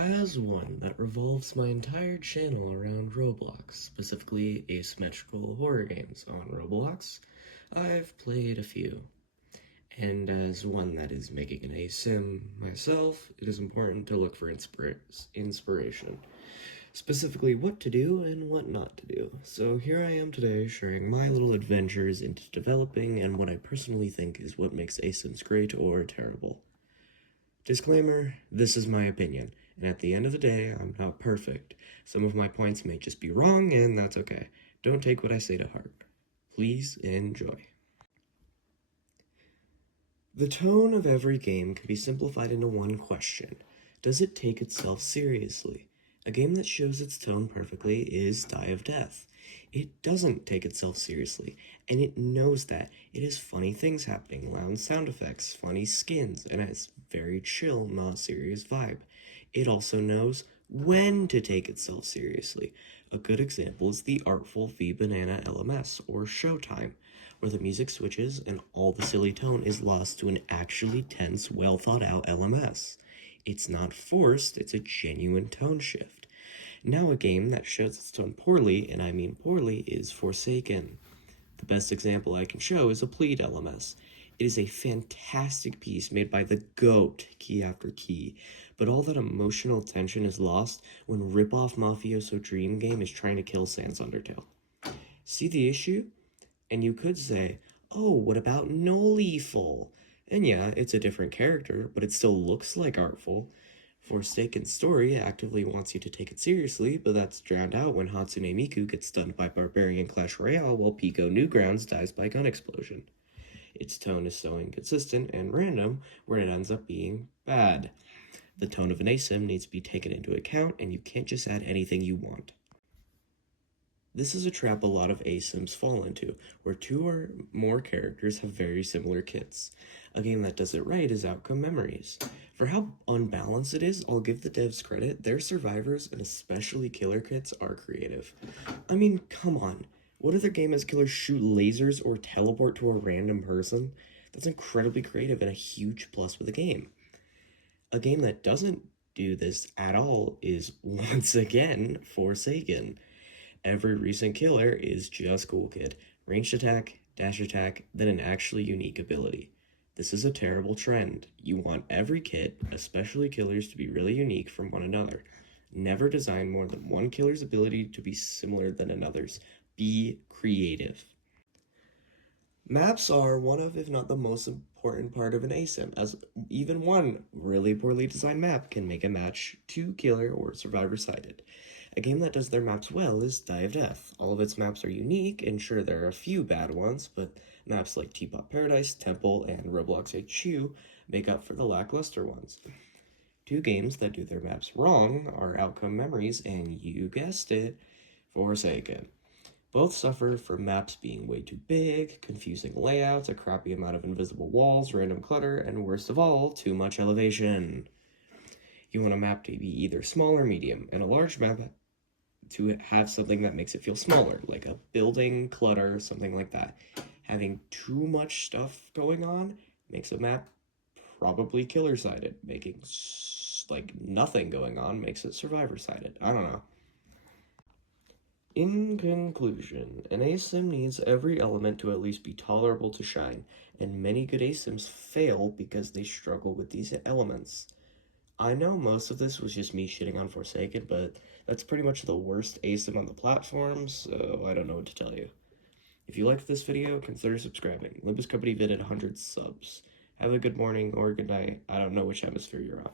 As one that revolves my entire channel around Roblox, specifically asymmetrical horror games on Roblox, I've played a few. And as one that is making an ASYM myself, it is important to look for inspiration. Specifically what to do and what not to do. So here I am today sharing my little adventures into developing and what I personally think is what makes ASYMs great or terrible. Disclaimer, this is my opinion, and at the end of the day, I'm not perfect. Some of my points may just be wrong, and that's okay. Don't take what I say to heart. Please enjoy. The tone of every game can be simplified into one question. Does it take itself seriously? A game that shows its tone perfectly is Die of Death. It doesn't take itself seriously, and it knows that. It has funny things happening, loud sound effects, funny skins, and has very chill, not serious vibe. It also knows when to take itself seriously. A good example is the artful V Banana LMS, or Showtime, where the music switches and all the silly tone is lost to an actually tense, well thought out LMS. It's not forced, it's a genuine tone shift. Now a game that shows its tone poorly, and I mean poorly, is Forsaken. The best example I can show is a Plead LMS. It is a fantastic piece made by the GOAT, key after key, but all that emotional tension is lost when rip-off Mafioso Dream Game is trying to kill Sans Undertale. See the issue? And you could say, oh, what about No Lethal? And yeah, it's a different character, but it still looks like artful. Forsaken's story actively wants you to take it seriously, but that's drowned out when Hatsune Miku gets stunned by Barbarian Clash Royale while Pico Newgrounds dies by gun explosion. Its tone is so inconsistent and random where it ends up being bad. The tone of an ASYM needs to be taken into account, and you can't just add anything you want. This is a trap a lot of ASYMs fall into, where two or more characters have very similar kits. A game that does it right is Outcome Memories. For how unbalanced it is, I'll give the devs credit. Their survivors, and especially killer kits, are creative. I mean, come on. What other game has killers shoot lasers or teleport to a random person? That's incredibly creative and a huge plus for the game. A game that doesn't do this at all is, once again, Forsaken. Every recent killer is just Cool Kid. Ranged attack, dash attack, then an actually unique ability. This is a terrible trend. You want every kit, especially killers, to be really unique from one another. Never design more than one killer's ability to be similar than another's. Be creative. Maps are one of, if not the most important part of an ASYM, as even one really poorly designed map can make a match to killer or survivor sided. A game that does their maps well is Die of Death. All of its maps are unique, and sure there are a few bad ones, but maps like Teapot Paradise, Temple, and Roblox HQ make up for the lackluster ones. Two games that do their maps wrong are Outcome Memories and, you guessed it, Forsaken. Both suffer from maps being way too big, confusing layouts, a crappy amount of invisible walls, random clutter, and worst of all, too much elevation. You want a map to be either small or medium, and a large map to have something that makes it feel smaller, like a building, clutter, something like that. Having too much stuff going on makes a map probably killer-sided. Making like nothing going on makes it survivor-sided. I don't know. In conclusion, an ASYM needs every element to at least be tolerable to shine, and many good ASYMs fail because they struggle with these elements. I know most of this was just me shitting on Forsaken, but that's pretty much the worst ASYM on the platform, so I don't know what to tell you. If you liked this video, consider subscribing. Olympus Company vid at 100 subs. Have a good morning or good night. I don't know which hemisphere you're on.